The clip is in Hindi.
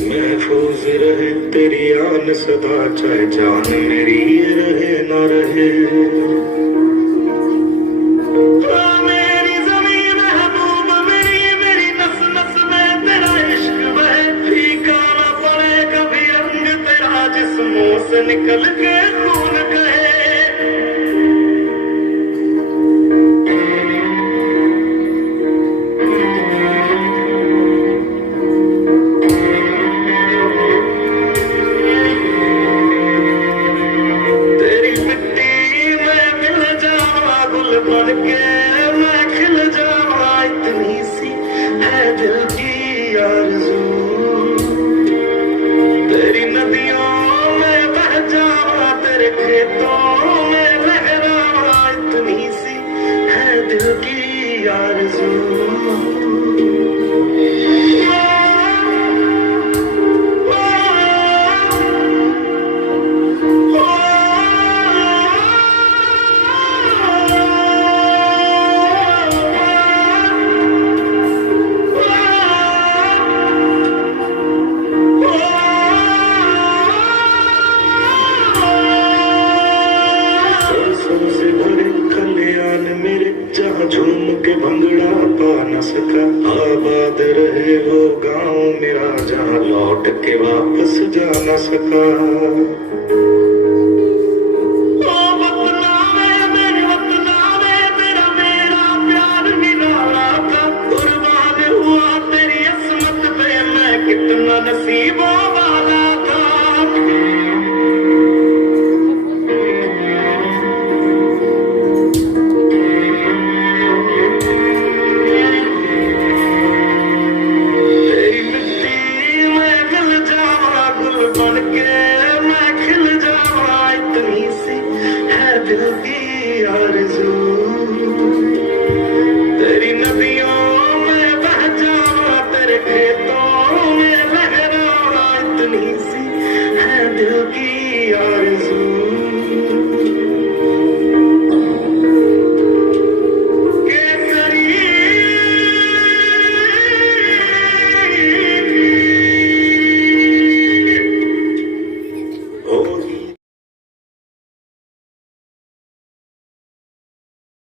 महफूज रहे तेरी आन सदा, चाहे जान मेरी ये रहे ना रहे। मेरी ज़मीं महबूब मेरी नस नस में तेरा इश्क बहे, फीका ना पड़े कभी रंग तेरा जिस्मों से निकल के खून कहे। बन के मैं खिल जाऊं, इतनी सी है दिल की आरज़ू। तेरी नदियों में बह जाऊं, तेरे खेतों में लहराऊं, इतनी सी है दिल की आरज़ू। जहाँ झूम के भंगड़ा पा न सका, आबाद रहे वो गाँव मेरा, जहाँ लौट के वापस जा न सका।